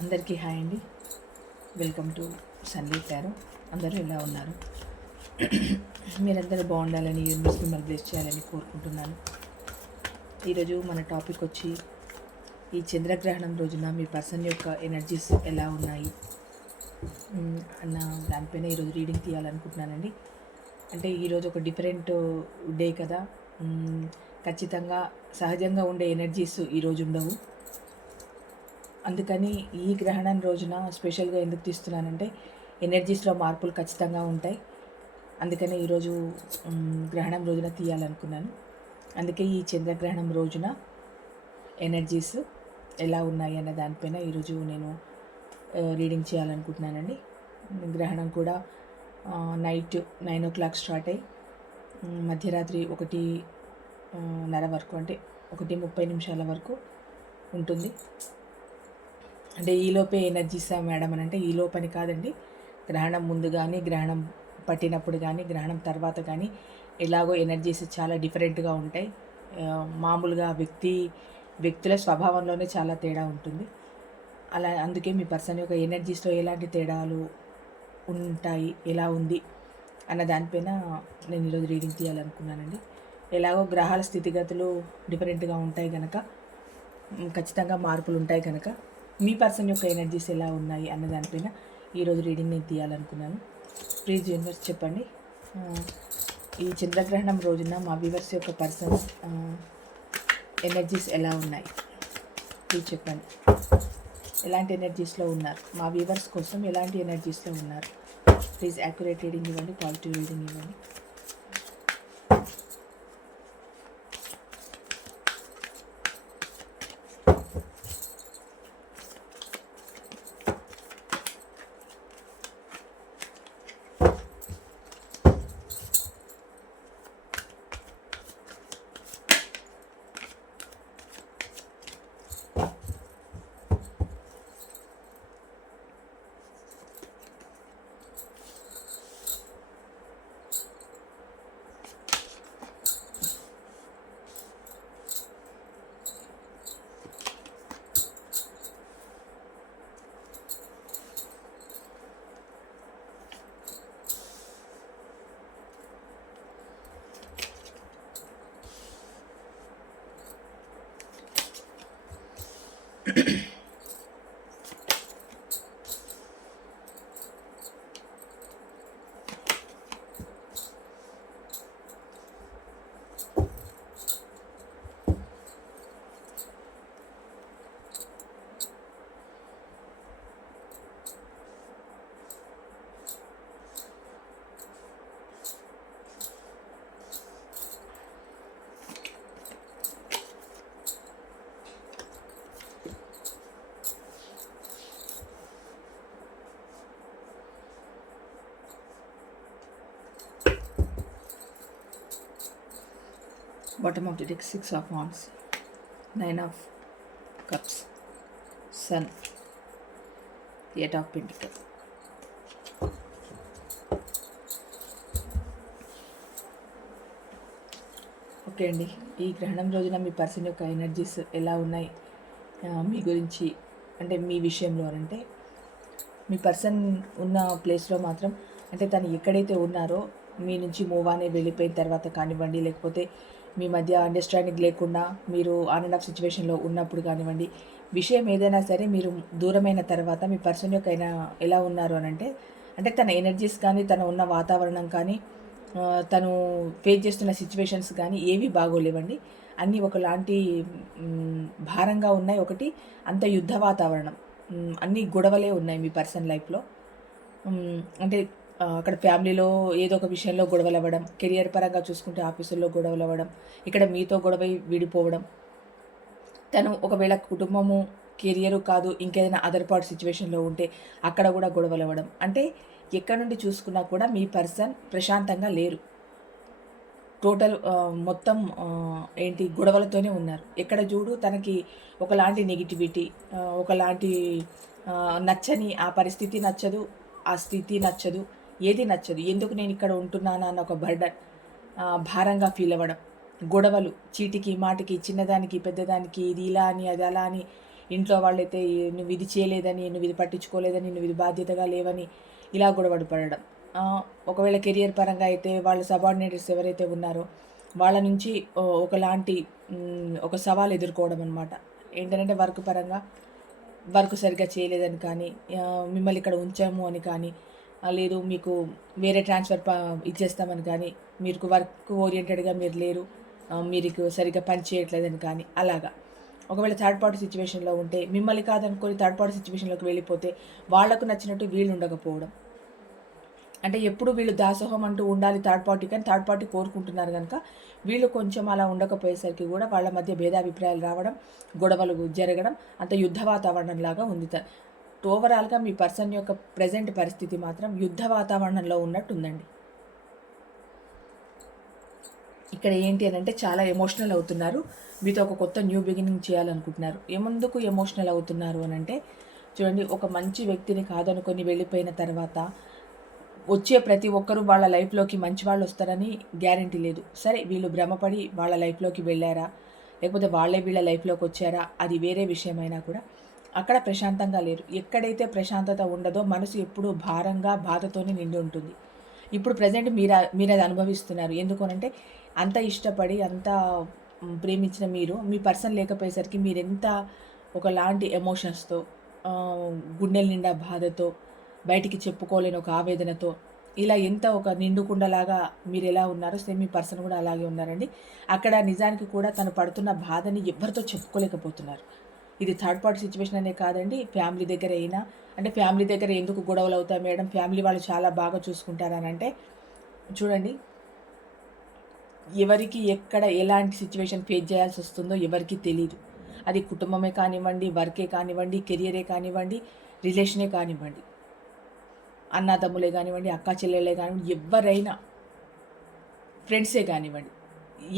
అందరికీ హాయ్ అండి. Welcome to సన్లీ tarot అందరూ ఎలా ఉన్నారు? మీరందరూ బాగుండాలని యూనివర్స్ మిమ్మల్ని బ్లెస్ చేయాలని కోరుకుంటున్నాను. ఈరోజు మన టాపిక్ వచ్చి ఈ చంద్రగ్రహణం రోజున మీ పర్సన్ యొక్క ఎనర్జీస్ ఎలా ఉన్నాయి? అన్న దానిపైన ఈరోజు రీడింగ్ తీయాలనుకుంటున్నానండి. అంటే ఈరోజు ఒక డిఫరెంట్ డే కదా. ఖచ్చితంగా సహజంగా ఉండే ఎనర్జీస్ ఈరోజు ఉండవు. అందుకని ఈ గ్రహణం రోజున స్పెషల్గా ఎందుకు తీస్తున్నానంటే ఎనర్జీస్లో మార్పులు ఖచ్చితంగా ఉంటాయి. అందుకనే ఈరోజు గ్రహణం రోజున తీయాలనుకున్నాను. అందుకే ఈ చంద్రగ్రహణం రోజున ఎనర్జీస్ ఎలా ఉన్నాయి అన్న దానిపైన ఈరోజు నేను రీడింగ్ చేయాలనుకుంటున్నానండి. గ్రహణం కూడా night nine o'clock start అయ్యి మధ్యరాత్రి ఒకటి నర వరకు అంటే ఒకటి ముప్పై నిమిషాల వరకు ఉంటుంది. అంటే ఈలోపే ఎనర్జీసా మేడం అని అంటే ఈలోపని కాదండి. గ్రహణం ముందు కానీ గ్రహణం పట్టినప్పుడు కానీ గ్రహణం తర్వాత కానీ ఎలాగో ఎనర్జీస్ చాలా డిఫరెంట్గా ఉంటాయి. మామూలుగా వ్యక్తి వ్యక్తుల స్వభావంలోనే చాలా తేడా ఉంటుంది. అలా అందుకే మీ పర్సన్ యొక్క ఎనర్జీస్లో ఎలాంటి తేడాలు ఉంటాయి ఎలా ఉంది అన్న దానిపైన నేను ఈరోజు రీడింగ్ తీయాలనుకున్నానండి. ఎలాగో గ్రహాల స్థితిగతులు డిఫరెంట్గా ఉంటాయి కనుక ఖచ్చితంగా మార్పులు ఉంటాయి కనుక మీ పర్సన్ యొక్క ఎనర్జీస్ ఎలా ఉన్నాయి అన్న దానిపైన ఈరోజు రీడింగ్ నేను తీయాలనుకున్నాను. ప్లీజ్ యూనివర్స్ చెప్పండి. ఈ చంద్రగ్రహణం రోజున మా వ్యూవర్స్ యొక్క పర్సన్ ఎనర్జీస్ ఎలా ఉన్నాయి? ప్లీజ్ చెప్పండి. ఎలాంటి ఎనర్జీస్లో ఉన్నారు? మా వ్యూవర్స్ కోసం ఎలాంటి ఎనర్జీస్లో ఉన్నారు? ప్లీజ్ యాక్యురేట్ రీడింగ్ ఇవ్వండి పాజిటివ్ రీడింగ్ ఇవ్వండి. Bottom of the deck six of wands nine of cups sun eight of pentacles okay అండి ఈ గ్రహణం రోజున మీ పర్సన్ యొక్క ఎనర్జీస్ ఎలా ఉన్నాయి? మీ గురించి అంటే మీ విషయంలో అంటే మీ పర్సన్ ఉన్న ప్లేస్లో మాత్రం అంటే తను ఎక్కడైతే ఉన్నారో మీ నుంచి మూవ్ అనే వెళ్ళిపోయిన తర్వాత కానివ్వండి లేకపోతే మీ మధ్య అండర్స్టాండింగ్ లేకుండా మీరు ఆన్ అండ్ ఆఫ్ సిచ్యువేషన్లో ఉన్నప్పుడు కానివ్వండి విషయం ఏదైనా సరే మీరు దూరమైన తర్వాత మీ పర్సన్ యొక్క అయినా ఎలా ఉన్నారు అని అంటే అంటే తన ఎనర్జీస్ కానీ తన ఉన్న వాతావరణం కానీ తను ఫేస్ చేస్తున్న సిచ్యువేషన్స్ కానీ ఏవి బాగోలేవండి. అన్నీ ఒకలాంటి భారంగా ఉన్నాయి. ఒకటి అంత యుద్ధ వాతావరణం. అన్నీ అన్ని గొడవలే ఉన్నాయి మీ పర్సన్ లైఫ్లో అంటే అక్కడ ఫ్యామిలీలో ఏదో ఒక విషయంలో గొడవలు అవ్వడం కెరియర్ పరంగా చూసుకుంటే ఆఫీసుల్లో గొడవలు అవ్వడం ఇక్కడ మీతో గొడవ విడిపోవడం. తను ఒకవేళ కుటుంబము కెరియర్ కాదు ఇంకేదైనా అదర్ పార్ట్ సిచ్యువేషన్లో ఉంటే అక్కడ కూడా గొడవలు అవ్వడం అంటే ఎక్కడి నుండి చూసుకున్నా కూడా మీ పర్సన్ ప్రశాంతంగా లేరు. టోటల్ మొత్తం ఏంటి గొడవలతోనే ఉన్నారు. ఎక్కడ చూడు తనకి ఒకలాంటి నెగిటివిటీ ఒకలాంటి నచ్చని ఆ పరిస్థితి నచ్చదు ఆ స్థితి నచ్చదు. ఏది నచ్చదు. ఎందుకు నేను ఇక్కడ ఉంటున్నానా అన్న ఒక బర్డన్ భారంగా ఫీల్ అవ్వడం. గొడవలు చీటికి మాటికి చిన్నదానికి పెద్దదానికి ఇది ఇలా అని అది అలా అని. ఇంట్లో వాళ్ళైతే నువ్వు ఇది చేయలేదని నువ్వు ఇది పట్టించుకోలేదని నువ్వు ఇది బాధ్యతగా లేవని ఇలా గొడవడు పడడం. ఒకవేళ కెరియర్ పరంగా అయితే వాళ్ళ సబార్డినేటర్స్ ఎవరైతే ఉన్నారో వాళ్ళ నుంచి ఒకలాంటి ఒక సవాల్ ఎదుర్కోవడం అనమాట ఏంటంటే వర్క్ పరంగా వర్క్ సరిగ్గా చేయలేదని కానీ మిమ్మల్ని ఇక్కడ ఉంచాము అని కానీ లేదు మీకు వేరే ట్రాన్స్ఫర్ ఇచ్చేస్తామని కానీ మీకు వర్క్ ఓరియంటెడ్గా మీరు లేరు మీరు సరిగ్గా పని చేయట్లేదని కానీ అలాగా. ఒకవేళ థర్డ్ పార్టీ సిచ్యువేషన్లో ఉంటే మిమ్మల్ని కాదనుకొని థర్డ్ పార్టీ సిచ్యువేషన్లోకి వెళ్ళిపోతే వాళ్ళకు నచ్చినట్టు వీళ్ళు ఉండకపోవడం. అంటే ఎప్పుడు వీళ్ళు దాసోహం అంటూ ఉండాలి థర్డ్ పార్టీ కానీ థర్డ్ పార్టీ కోరుకుంటున్నారు కనుక వీళ్ళు కొంచెం అలా ఉండకపోయేసరికి కూడా వాళ్ళ మధ్య భేదాభిప్రాయాలు రావడం గొడవలు జరగడం అంత యుద్ధ వాతావరణం లాగా ఉంది త- ఓవరాల్గా మీ పర్సన్ యొక్క ప్రజెంట్ పరిస్థితి మాత్రం యుద్ధ వాతావరణంలో ఉన్నట్టుందండి. ఇక్కడ ఏంటి అని అంటే చాలా ఎమోషనల్ అవుతున్నారు. మీతో ఒక కొత్త న్యూ బిగినింగ్ చేయాలనుకుంటున్నారు. ఏమందుకు ఎమోషనల్ అవుతున్నారు అని అంటే చూడండి ఒక మంచి వ్యక్తిని కాదనుకొని వెళ్ళిపోయిన తర్వాత వచ్చే ప్రతి ఒక్కరూ వాళ్ళ లైఫ్లోకి మంచి వాళ్ళు వస్తారని గ్యారంటీ లేదు. సరే వీళ్ళు భ్రమపడి వాళ్ళ లైఫ్లోకి వెళ్ళారా? లేకపోతే వాళ్ళే వీళ్ళ లైఫ్లోకి వచ్చారా? అది వేరే విషయమైనా కూడా. అక్కడ ప్రశాంతంగా లేరు. ఎక్కడైతే ప్రశాంతత ఉండదో మనసు ఎప్పుడూ భారంగా బాధతోనే నిండి ఉంటుంది. ఇప్పుడు ప్రజెంట్ మీరు మీరు అది అనుభవిస్తున్నారు. ఎందుకనంటే అంత ఇష్టపడి అంత ప్రేమించిన మీరు మీ పర్సన్ లేకపోయేసరికి మీరు ఎంత ఒకలాంటి ఎమోషన్స్తో గుండెల నిండా బాధతో బయటికి చెప్పుకోలేని ఒక ఆవేదనతో ఇలా ఎంత ఒక నిండుకుండలాగా మీరు ఎలా ఉన్నారో సేమ్ మీ పర్సన్ కూడా అలాగే ఉన్నారండి. అక్కడ నిజానికి కూడా తను పడుతున్న బాధని ఎవరితో చెప్పుకోలేకపోతున్నారు. ఇది థర్డ్ పార్టీ సిచ్యువేషన్ అనే కాదండి ఫ్యామిలీ దగ్గర అయినా. అంటే ఫ్యామిలీ దగ్గర ఎందుకు గొడవలు అవుతాయి మేడం? ఫ్యామిలీ వాళ్ళు చాలా బాగా చూసుకుంటారని అంటే చూడండి. ఎవరికి ఎక్కడ ఎలాంటి సిచ్యువేషన్ ఫేస్ చేయాల్సి వస్తుందో ఎవరికి తెలియదు అది కుటుంబమే కానివ్వండి వర్కే కానివ్వండి కెరియరే కానివ్వండి రిలేషనే కానివ్వండి. అన్నదమ్ములే కానివ్వండి అక్క చెల్లెలే కానివ్వండి ఎవరైనా ఫ్రెండ్సే కానివ్వండి.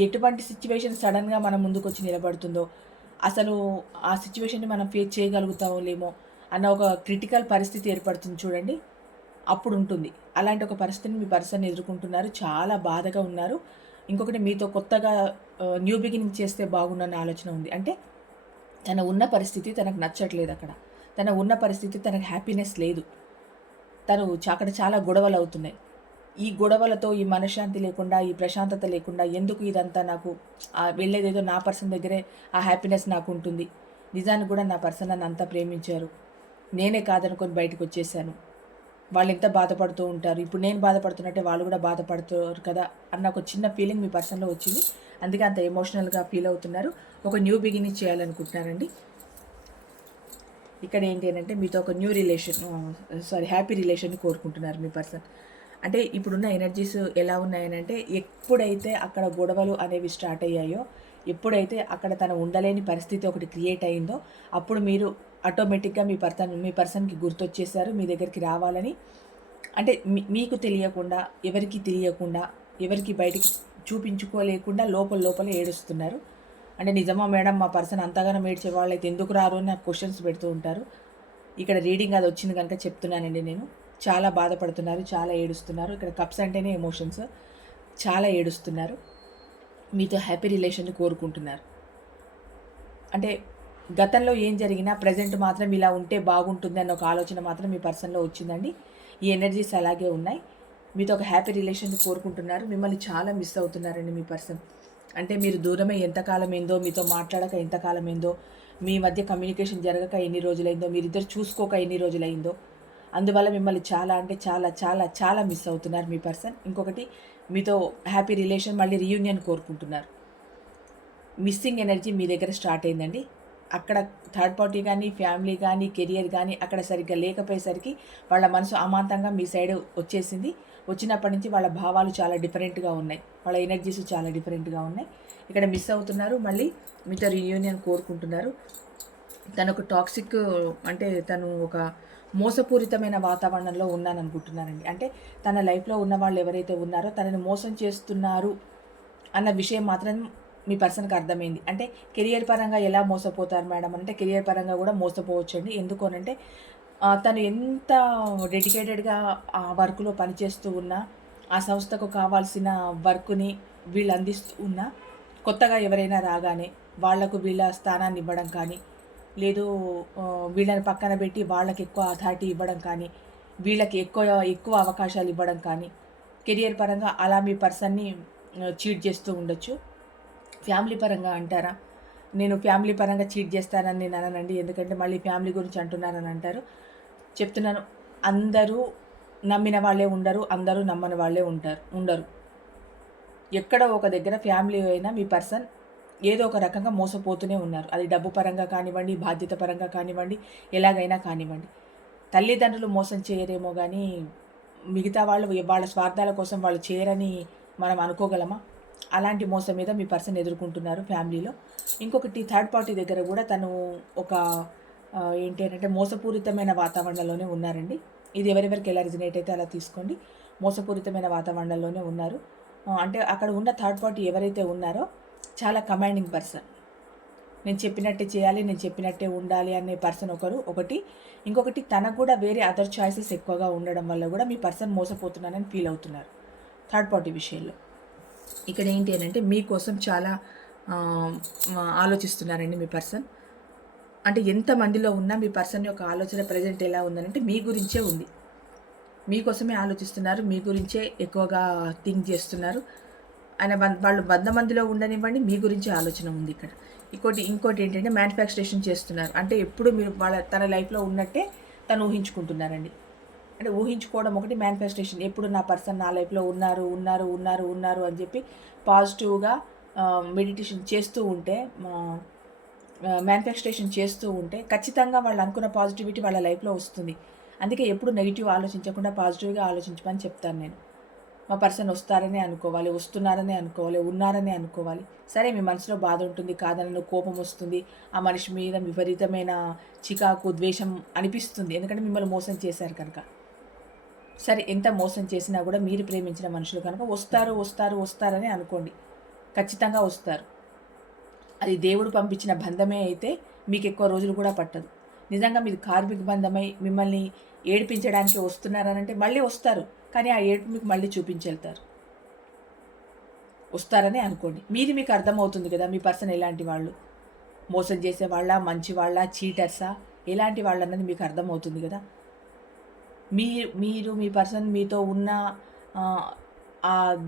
ఎటువంటి సిచ్యువేషన్ సడన్గా మన ముందుకు వచ్చి నిలబడుతుందో అసలు ఆ సిచ్యువేషన్ని మనం ఫేస్ చేయగలుగుతామో లేమో అన్న ఒక క్రిటికల్ పరిస్థితి ఏర్పడుతుంది చూడండి. అప్పుడు ఉంటుంది. అలాంటి ఒక పరిస్థితిని మీ పర్సన్ ఎదుర్కొంటున్నారు. చాలా బాధగా ఉన్నారు. ఇంకొకటి మీతో కొత్తగా న్యూ బిగినింగ్ చేస్తే బాగుండన్న ఆలోచన ఉంది. అంటే తన ఉన్న పరిస్థితి తనకు నచ్చట్లేదు అక్కడ. తన ఉన్న పరిస్థితి తనకు హ్యాపీనెస్ లేదు. తను అక్కడ చాలా గొడవలు అవుతున్నాయి. ఈ గొడవలతో ఈ మనశ్శాంతి లేకుండా ఈ ప్రశాంతత లేకుండా ఎందుకు ఇదంతా నాకు వెళ్ళేదేదో నా పర్సన్ దగ్గరే ఆ హ్యాపీనెస్ నాకు ఉంటుంది నిజాన్ని కూడా నా పర్సన్ నన్ను అంతా ప్రేమించారు. నేనే కాదనుకొని బయటకు వచ్చేసాను. వాళ్ళు ఎంత బాధపడుతూ ఉంటారు. ఇప్పుడు నేను బాధపడుతున్నట్టే వాళ్ళు కూడా బాధపడుతారు కదా అన్న ఒక చిన్న ఫీలింగ్ మీ పర్సన్లో వచ్చింది. అందుకే అంత ఎమోషనల్గా ఫీల్ అవుతున్నారు. ఒక న్యూ బిగినింగ్ చేయాలనుకుంటున్నారండి ఇక్కడ ఏంటి అంటే మీతో ఒక new relation sorry happy relation కోరుకుంటున్నారు మీ పర్సన్. అంటే ఇప్పుడున్న ఎనర్జీస్ ఎలా ఉన్నాయనంటే ఎప్పుడైతే అక్కడ గొడవలు అనేవి స్టార్ట్ అయ్యాయో ఎప్పుడైతే అక్కడ తన ఉండలేని పరిస్థితి ఒకటి క్రియేట్ అయిందో అప్పుడు మీరు ఆటోమేటిక్గా మీ పర్సన్ మీ పర్సన్కి గుర్తొచ్చేసారు మీ దగ్గరికి రావాలని. అంటే మీ- మీకు తెలియకుండా ఎవరికి తెలియకుండా ఎవరికి బయటికి చూపించుకోలేకుండా లోపల లోపల ఏడుస్తున్నారు. అంటే నిజమా మేడం మా పర్సన్ అంతగానో ఏడ్చే వాళ్ళైతే ఎందుకు రారు అని నాకు క్వశ్చన్స్ పెడుతూ ఉంటారు. ఇక్కడ రీడింగ్ అది వచ్చింది కనుక చెప్తున్నానండి నేను. చాలా బాధపడుతున్నారు చాలా ఏడుస్తున్నారు. ఇక్కడ కప్స్ అంటేనే ఎమోషన్స్ చాలా ఏడుస్తున్నారు. మీతో హ్యాపీ రిలేషన్ కోరుకుంటున్నారు. అంటే గతంలో ఏం జరిగినా ప్రజెంట్ మాత్రం ఇలా ఉంటే బాగుంటుంది అన్న ఒక ఆలోచన మాత్రం మీ పర్సన్లో వచ్చిందండి. ఈ ఎనర్జీస్ అలాగే ఉన్నాయి. మీతో ఒక హ్యాపీ రిలేషన్ కోరుకుంటున్నారు. మిమ్మల్ని చాలా మిస్ అవుతున్నారండి మీ పర్సన్ అంటే మీరు దూరమే ఎంతకాలం ఏందో మీతో మాట్లాడక ఎంతకాలం ఏందో మీ మధ్య కమ్యూనికేషన్ జరగక ఎన్ని రోజులైందో మీరిద్దరు చూసుకోక ఎన్ని రోజులైందో అందువల్ల మిమ్మల్ని చాలా అంటే చాలా చాలా చాలా మిస్ అవుతున్నారు మీ పర్సన్ ఇంకొకటి మీతో హ్యాపీ రిలేషన్ మళ్ళీ రీయూనియన్ కోరుకుంటున్నారు. మిస్సింగ్ ఎనర్జీ మీ దగ్గర స్టార్ట్ అయిందండి. అక్కడ థర్డ్ పార్టీ కానీ ఫ్యామిలీ కానీ కెరియర్ కానీ అక్కడ సరిగ్గా లేకపోయేసరికి వాళ్ళ మనసు అమాంతంగా మీ సైడ్ వచ్చేసింది. వచ్చినప్పటి నుంచి వాళ్ళ భావాలు చాలా డిఫరెంట్గా ఉన్నాయి. వాళ్ళ ఎనర్జీస్ చాలా డిఫరెంట్గా ఉన్నాయి. ఇక్కడ మిస్ అవుతున్నారు. మళ్ళీ మీతో రీయూనియన్ కోరుకుంటున్నారు. తను ఒక టాక్సిక్ అంటే తను ఒక మోసపూరితమైన వాతావరణంలో ఉన్నాననుకుంటున్నానండి అంటే తన లైఫ్లో ఉన్న వాళ్ళు ఎవరైతే ఉన్నారో తనని మోసం చేస్తున్నారు అన్న విషయం మాత్రం మీ పర్సన్కి అర్థమైంది. అంటే కెరియర్ పరంగా ఎలా మోసపోతారు మేడం? అంటే కెరియర్ పరంగా కూడా మోసపోవచ్చండి. ఎందుకు అనంటే తను ఎంత డెడికేటెడ్గా ఆ వర్క్లో పనిచేస్తూ ఉన్నా ఆ సంస్థకు కావాల్సిన వర్క్ని వీళ్ళు అందిస్తూ ఉన్నా కొత్తగా ఎవరైనా రాగానే వాళ్ళకు వీళ్ళ స్థానాన్ని ఇవ్వడం కానీ లేదు వీళ్ళని పక్కన పెట్టి వాళ్ళకి ఎక్కువ అథారిటీ ఇవ్వడం కానీ వీళ్ళకి ఎక్కువ ఎక్కువ అవకాశాలు ఇవ్వడం కానీ కెరియర్ పరంగా అలా మీ పర్సన్ని చీట్ చేస్తూ ఉండొచ్చు. ఫ్యామిలీ పరంగా అంటారా? నేను ఫ్యామిలీ పరంగా చీట్ చేస్తానని నేను అననండి. ఎందుకంటే మళ్ళీ ఫ్యామిలీ గురించి అంటున్నానని అంటారు. చెప్తున్నాను అందరూ నమ్మిన వాళ్ళే ఉండరు అందరూ నమ్మని వాళ్ళే ఉంటారు ఉండరు. ఎక్కడ ఒక దగ్గర ఫ్యామిలీ అయినా మీ పర్సన్ ఏదో ఒక రకంగా మోసపోతూనే ఉన్నారు. అది డబ్బు పరంగా కానివ్వండి బాధ్యత పరంగా కానివ్వండి ఎలాగైనా కానివ్వండి. తల్లిదండ్రులు మోసం చేయరేమో కానీ మిగతా వాళ్ళు వాళ్ళ స్వార్థాల కోసం వాళ్ళు చేయరని మనం అనుకోగలమా? అలాంటి మోసం మీద మీ పర్సన్ ఎదుర్కొంటున్నారు ఫ్యామిలీలో. ఇంకొకటి థర్డ్ పార్టీ దగ్గర కూడా తను ఒక ఏంటి అంటే మోసపూరితమైన వాతావరణంలోనే ఉన్నారండి. ఇది ఎవరెవరికి ఎలా రిజనేట్ అయితే అలా తీసుకోండి. మోసపూరితమైన వాతావరణంలోనే ఉన్నారు. అంటే అక్కడ ఉన్న థర్డ్ పార్టీ ఎవరైతే ఉన్నారో చాలా కమాండింగ్ పర్సన్ నేను చెప్పినట్టే చేయాలి నేను చెప్పినట్టే ఉండాలి అనే పర్సన్ ఒకరు ఒకటి. ఇంకొకటి తనకు కూడా వేరే అదర్ చాయిసెస్ ఎక్కువగా ఉండడం వల్ల కూడా మీ పర్సన్ మోసపోతున్నానని ఫీల్ అవుతున్నారు. థర్డ్ పార్టీ విషయంలో. ఇక్కడ ఏంటి అని అంటే మీకోసం చాలా ఆలోచిస్తున్నారండి మీ పర్సన్ అంటే ఎంతమందిలో ఉన్నా మీ పర్సన్ యొక్క ఆలోచన ప్రజెంట్ ఎలా ఉందనంటే మీ గురించే ఉంది. మీకోసమే ఆలోచిస్తున్నారు మీ గురించే ఎక్కువగా థింక్ చేస్తున్నారు. ఆయన వాళ్ళు వంద మందిలో ఉండనివ్వండి మీ గురించి ఆలోచన ఉంది ఇక్కడ. ఇంకోటి ఇంకోటి ఏంటంటే మ్యానుఫ్యాక్చరేషన్ చేస్తున్నారు. అంటే ఎప్పుడు మీరు వాళ్ళ తన లైఫ్లో ఉన్నట్టే తను ఊహించుకుంటున్నారండి. అంటే ఊహించుకోవడం ఒకటి మ్యానిఫెస్టేషన్ ఎప్పుడు నా పర్సన్ నా లైఫ్లో ఉన్నారు ఉన్నారు ఉన్నారు ఉన్నారు అని చెప్పి పాజిటివ్గా మెడిటేషన్ చేస్తూ ఉంటే మ్యానిఫెస్టేషన్ చేస్తూ ఉంటే ఖచ్చితంగా వాళ్ళు అనుకున్న పాజిటివిటీ వాళ్ళ లైఫ్లో వస్తుంది. అందుకే ఎప్పుడు నెగిటివ్ ఆలోచించకుండా పాజిటివ్గా ఆలోచించమని చెప్తాను నేను. పర్సన్ వస్తారని అనుకోవాలి వస్తున్నారని అనుకోవాలి ఉన్నారని అనుకోవాలి. సరే మీ మనసులో బాధ ఉంటుంది కాదనను కోపం వస్తుంది ఆ మనిషి మీద విపరీతమైన చికాకు ద్వేషం అనిపిస్తుంది. ఎందుకంటే మిమ్మల్ని మోసం చేశారు కనుక. సరే ఎంత మోసం చేసినా కూడా మీరు ప్రేమించిన మనుషులు కనుక వస్తారు వస్తారు వస్తారని అనుకోండి. ఖచ్చితంగా వస్తారు. అది దేవుడు పంపించిన బంధమే అయితే మీకు ఎక్కువ రోజులు కూడా పట్టదు. నిజంగా మీరు కార్మిక బంధమై మిమ్మల్ని ఏడిపించడానికి వస్తున్నారనంటే మళ్ళీ వస్తారు. కానీ ఆ ఏడుపు మీకు మళ్ళీ చూపించెళ్తారు. వస్తారని అనుకోండి. మీది మీకు అర్థమవుతుంది కదా మీ పర్సన్ ఎలాంటి వాళ్ళు? మోసం చేసే వాళ్ళ మంచి వాళ్ళ చీటర్సా? ఎలాంటి వాళ్ళు అన్నది మీకు అర్థమవుతుంది కదా. మీ మీరు మీ పర్సన్ మీతో ఉన్న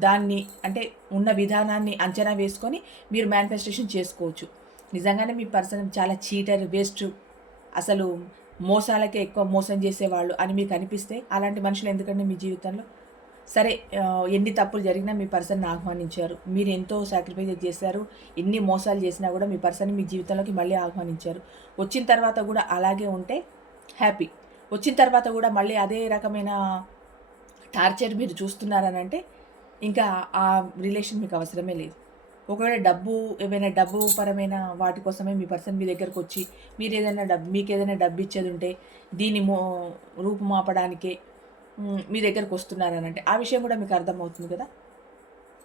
దాన్ని అంటే ఉన్న విధానాన్ని అంచనా వేసుకొని మీరు మేనిఫెస్టేషన్ చేసుకోవచ్చు. నిజంగానే మీ పర్సన్ చాలా చీటర్ వేస్ట్ అసలు మోసాలకే ఎక్కువ మోసం చేసేవాళ్ళు అని మీకు అనిపిస్తే అలాంటి మనుషులు ఎందుకంటే మీ జీవితంలో? సరే ఎన్ని తప్పులు జరిగినా మీ పర్సన్ని ఆహ్వానించారు. మీరు ఎంతో సాక్రిఫైస్ చేశారు. ఎన్ని మోసాలు చేసినా కూడా మీ పర్సన్ మీ జీవితంలోకి మళ్ళీ ఆహ్వానించారు. వచ్చిన తర్వాత కూడా అలాగే ఉంటే హ్యాపీ వచ్చిన తర్వాత కూడా మళ్ళీ అదే రకమైన టార్చర్ మీరు చూస్తున్నారని అంటే ఇంకా ఆ రిలేషన్ మీకు అవసరమే లేదు. ఒకవేళ డబ్బు ఏమైనా డబ్బు పరమైన వాటి కోసమే మీ పర్సన్ మీ దగ్గరకు వచ్చి మీరు ఏదైనా డబ్బు మీకు ఏదైనా డబ్బు ఇచ్చేది ఉంటే దీన్ని మో రూపుమాపడానికే మీ దగ్గరకు వస్తున్నారని అంటే ఆ విషయం కూడా మీకు అర్థమవుతుంది కదా?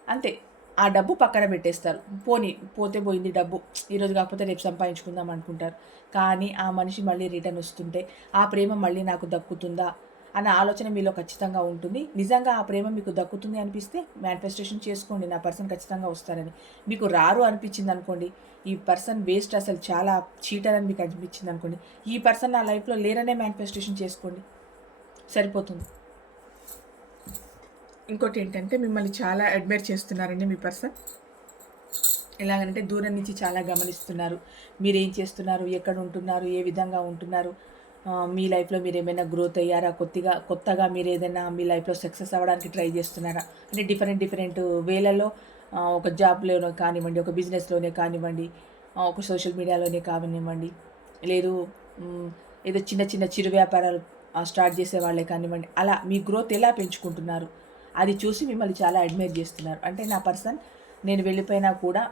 అంతే. ఆ డబ్బు పక్కన పెట్టేస్తారు. పోని పోతే పోయింది డబ్బు. ఈరోజు కాకపోతే రేపు సంపాదించుకుందాం అనుకుంటారు. కానీ ఆ మనిషి మళ్ళీ రిటర్న్ వస్తుంటే ఆ ప్రేమ మళ్ళీ నాకు దక్కుతుందా? అన్న ఆలోచన మీలో ఖచ్చితంగా ఉంటుంది. నిజంగా ఆ ప్రేమ మీకు దక్కుతుంది అనిపిస్తే మేనిఫెస్టేషన్ చేసుకోండి. నా పర్సన్ ఖచ్చితంగా వస్తారని. మీకు రారు అనిపించింది అనుకోండి. ఈ పర్సన్ వేస్ట్ అసలు చాలా చీటర్ అని మీకు అనిపించింది అనుకోండి. ఈ పర్సన్ నా లైఫ్లో లేరనే మేనిఫెస్టేషన్ చేసుకోండి. సరిపోతుంది. ఇంకోటి ఏంటంటే మిమ్మల్ని చాలా అడ్మైర్ చేస్తున్నారండి మీ పర్సన్ ఎలాగంటే దూరం నుంచి చాలా గమనిస్తున్నారు. మీరు ఏం చేస్తున్నారు? ఎక్కడ ఉంటున్నారు? ఏ విధంగా ఉంటున్నారు? మీ లైఫ్లో మీరు ఏమైనా గ్రోత్ అయ్యారా? కొత్తగా కొత్తగా మీరు ఏదైనా మీ లైఫ్లో సక్సెస్ అవ్వడానికి ట్రై చేస్తున్నారా? అంటే డిఫరెంట్ డిఫరెంట్ వేలలో ఒక జాబ్లోనే కానివ్వండి ఒక బిజినెస్లోనే కానివ్వండి ఒక సోషల్ మీడియాలోనే కానివ్వండి లేదు ఏదో చిన్న చిన్న చిరు వ్యాపారాలు స్టార్ట్ చేసే వాళ్ళే కానివ్వండి అలా మీ గ్రోత్ ఎలా పెంచుకుంటున్నారు? అది చూసి మిమ్మల్ని చాలా అడ్మైర్ చేస్తున్నారు. అంటే నా పర్సన్ నేను వెళ్ళిపోయినా కూడా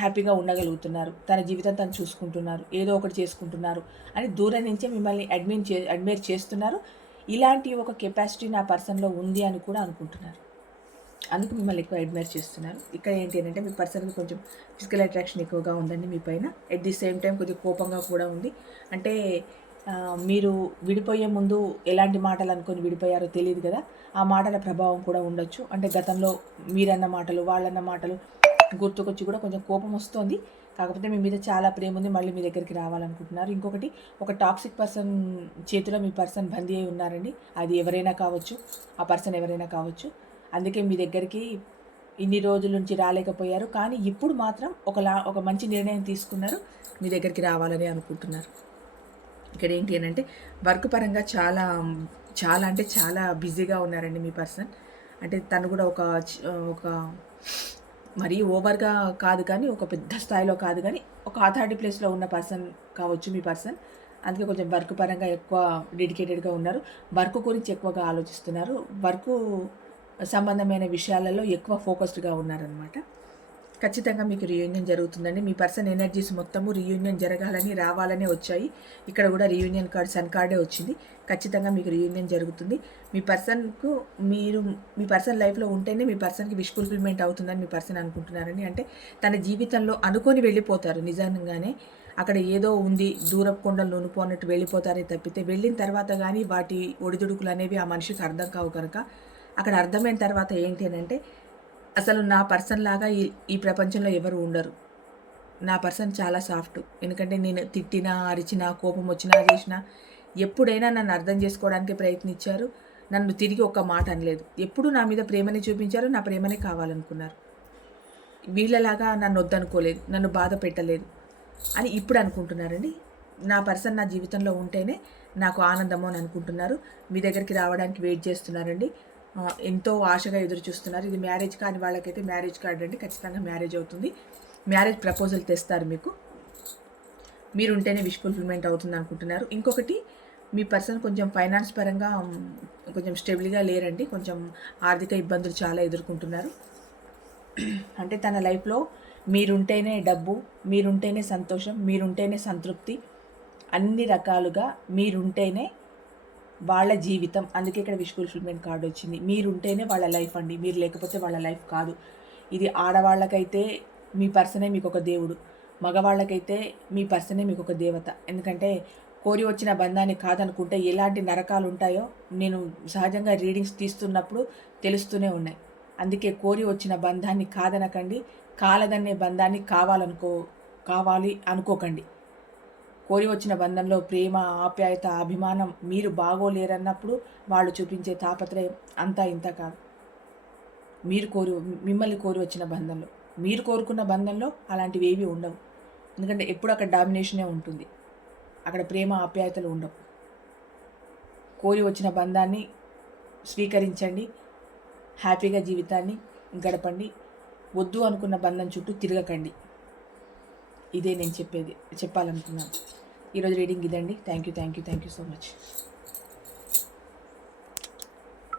హ్యాపీగా ఉండగలుగుతున్నారు. తన జీవితం తను చూసుకుంటున్నారు. ఏదో ఒకటి చేసుకుంటున్నారు అని దూరం నుంచే మిమ్మల్ని అడ్మిన్ చే అడ్మైర్ చేస్తున్నారు. ఇలాంటి ఒక కెపాసిటీ నా పర్సన్లో ఉంది అని కూడా అనుకుంటున్నారు. అందుకు మిమ్మల్ని ఎక్కువ అడ్మైర్ చేస్తున్నారు. ఇక్కడ ఏంటి అంటే మీ పర్సన్కి కొంచెం ఫిజికల్ అట్రాక్షన్ ఎక్కువగా ఉందండి మీ పైన. ఎట్ ది సేమ్ టైం కొద్దిగా కోపంగా కూడా ఉంది. అంటే మీరు విడిపోయే ముందు ఎలాంటి మాటలు అనుకొని విడిపోయారో తెలియదు కదా. ఆ మాటల ప్రభావం కూడా ఉండొచ్చు. అంటే గతంలో మీరన్న మాటలు వాళ్ళన్న మాటలు గుర్తుకొచ్చి కూడా కొంచెం కోపం వస్తుంది. కాకపోతే మీ మీద చాలా ప్రేమ ఉంది. మళ్ళీ మీ దగ్గరికి రావాలనుకుంటున్నారు. ఇంకొకటి ఒక టాక్సిక్ పర్సన్ చేతిలో మీ పర్సన్ బందీ అయి ఉన్నారండి. అది ఎవరైనా కావచ్చు ఆ పర్సన్ ఎవరైనా కావచ్చు. అందుకే మీ దగ్గరికి ఇన్ని రోజుల నుంచి రాలేకపోయారు. కానీ ఇప్పుడు మాత్రం ఒకలా ఒక మంచి నిర్ణయం తీసుకున్నారు. మీ దగ్గరికి రావాలని అనుకుంటున్నారు. ఇక్కడ ఏంటి అని అంటే వర్క్ పరంగా చాలా చాలా అంటే చాలా బిజీగా ఉన్నారండి మీ పర్సన్. అంటే తను కూడా ఒక ఒక మరీ ఓవర్గా కాదు కానీ ఒక పెద్ద స్థాయిలో కాదు కానీ ఒక అథారిటీ ప్లేస్లో ఉన్న పర్సన్ కావచ్చు మీ పర్సన్ అందుకే కొంచెం వర్క్ పరంగా ఎక్కువ డెడికేటెడ్గా ఉన్నారు. వర్క్ గురించి ఎక్కువగా ఆలోచిస్తున్నారు. వర్క్ సంబంధమైన విషయాలలో ఎక్కువ ఫోకస్డ్గా ఉన్నారనమాట ఖచ్చితంగా మీకు రీయూనియన్ జరుగుతుందండి. మీ పర్సన్ ఎనర్జీస్ మొత్తము రీయూనియన్ జరగాలని రావాలనే వచ్చాయి. ఇక్కడ కూడా రీయూనియన్ కార్డ్ సన్ కార్డే వచ్చింది. ఖచ్చితంగా మీకు రీయూనియన్ జరుగుతుంది. మీ పర్సన్కు మీరు మీ పర్సన్ లైఫ్లో ఉంటేనే మీ పర్సన్కి విష్ ఫుల్ఫిల్మెంట్ అవుతుందని మీ పర్సన్ అనుకుంటున్నారని అంటే తన జీవితంలో అనుకొని వెళ్ళిపోతారు నిజంగానే. అక్కడ ఏదో ఉంది దూరపు కొండలు నునుపు అన్నట్టు వెళ్ళిపోతారే తప్పితే వెళ్ళిన తర్వాత కానీ వాటి ఒడిదుడుకులు అనేవి ఆ మనిషికి అర్థం కావు కనుక. అక్కడ అర్థమైన తర్వాత ఏంటి అని అంటే అసలు నా పర్సన్ లాగా ఈ ఈ ప్రపంచంలో ఎవరు ఉండరు. నా పర్సన్ చాలా సాఫ్ట్. ఎందుకంటే నేను తిట్టినా అరిచినా కోపం వచ్చినా చేసినా ఎప్పుడైనా నన్ను అర్థం చేసుకోవడానికి ప్రయత్నించారు. నన్ను తిరిగి ఒక్క మాట అనలేదు. ఎప్పుడు నా మీద ప్రేమని చూపించారు నా ప్రేమనే కావాలనుకున్నారు. వీళ్ళలాగా నన్ను వద్దనుకోలేదు. నన్ను బాధ పెట్టలేదు అని ఇప్పుడు అనుకుంటున్నారండి. నా పర్సన్ నా జీవితంలో ఉంటేనే నాకు ఆనందము అని అనుకుంటున్నారు. మీ దగ్గరికి రావడానికి వెయిట్ చేస్తున్నారండి. ఎంతో ఆశగా ఎదురు చూస్తున్నారు. ఇది మ్యారేజ్ కాని వాళ్ళకైతే మ్యారేజ్ కార్డ్ అండి. ఖచ్చితంగా మ్యారేజ్ అవుతుంది. మ్యారేజ్ ప్రపోజల్ తెస్తారు మీకు. మీరు ఉంటేనే విష్ ఫుల్ఫిల్మెంట్ అవుతుంది అనుకుంటున్నారు. ఇంకొకటి మీ పర్సన్ కొంచెం ఫైనాన్స్ పరంగా కొంచెం స్టెబుల్గా లేరండి. కొంచెం ఆర్థిక ఇబ్బందులు చాలా ఎదుర్కొంటున్నారు. అంటే తన లైఫ్లో మీరుంటేనే డబ్బు మీరుంటేనే సంతోషం మీరుంటేనే సంతృప్తి అన్ని రకాలుగా మీరుంటేనే వాళ్ళ జీవితం. అందుకే ఇక్కడ విష్ ఫుల్ఫిల్మెంట్ కార్డు వచ్చింది. మీరుంటేనే వాళ్ళ లైఫ్ అండి. మీరు లేకపోతే వాళ్ళ లైఫ్ కాదు. ఇది ఆడవాళ్ళకైతే మీ పర్సనే మీకు ఒక దేవుడు. మగవాళ్ళకైతే మీ పర్సనే మీకు ఒక దేవత. ఎందుకంటే కోరి వచ్చిన బంధాన్ని కాదనుకుంటే ఎలాంటి నరకాలు ఉంటాయో నేను సహజంగా రీడింగ్స్ తీస్తున్నప్పుడు తెలుస్తూనే ఉన్నాయి. అందుకే కోరి వచ్చిన బంధాన్ని కాదనకండి. కాలదన్నే బంధాన్ని కావాలనుకో కావాలి అనుకోకండి. కోరి వచ్చిన బంధంలో ప్రేమ ఆప్యాయత అభిమానం మీరు బాగోలేరన్నప్పుడు వాళ్ళు చూపించే తాపత్రయం అంతా ఇంత కాదు. మీరు కోరు మిమ్మల్ని కోరి వచ్చిన బంధంలో మీరు కోరుకున్న బంధంలో అలాంటివి ఏవి ఉండవు. ఎందుకంటే ఎప్పుడు అక్కడ డామినేషనే ఉంటుంది. అక్కడ ప్రేమ ఆప్యాయతలు ఉండవు. కోరి వచ్చిన బంధాన్ని స్వీకరించండి హ్యాపీగా జీవితాన్ని గడపండి వద్దు అనుకున్న బంధం చుట్టూ తిరగకండి. ఇదే నేను చెప్పేది చెప్పాలనుకున్నాను. ఈరోజు రీడింగ్ ఇదండి. Thank you thank you thank you so much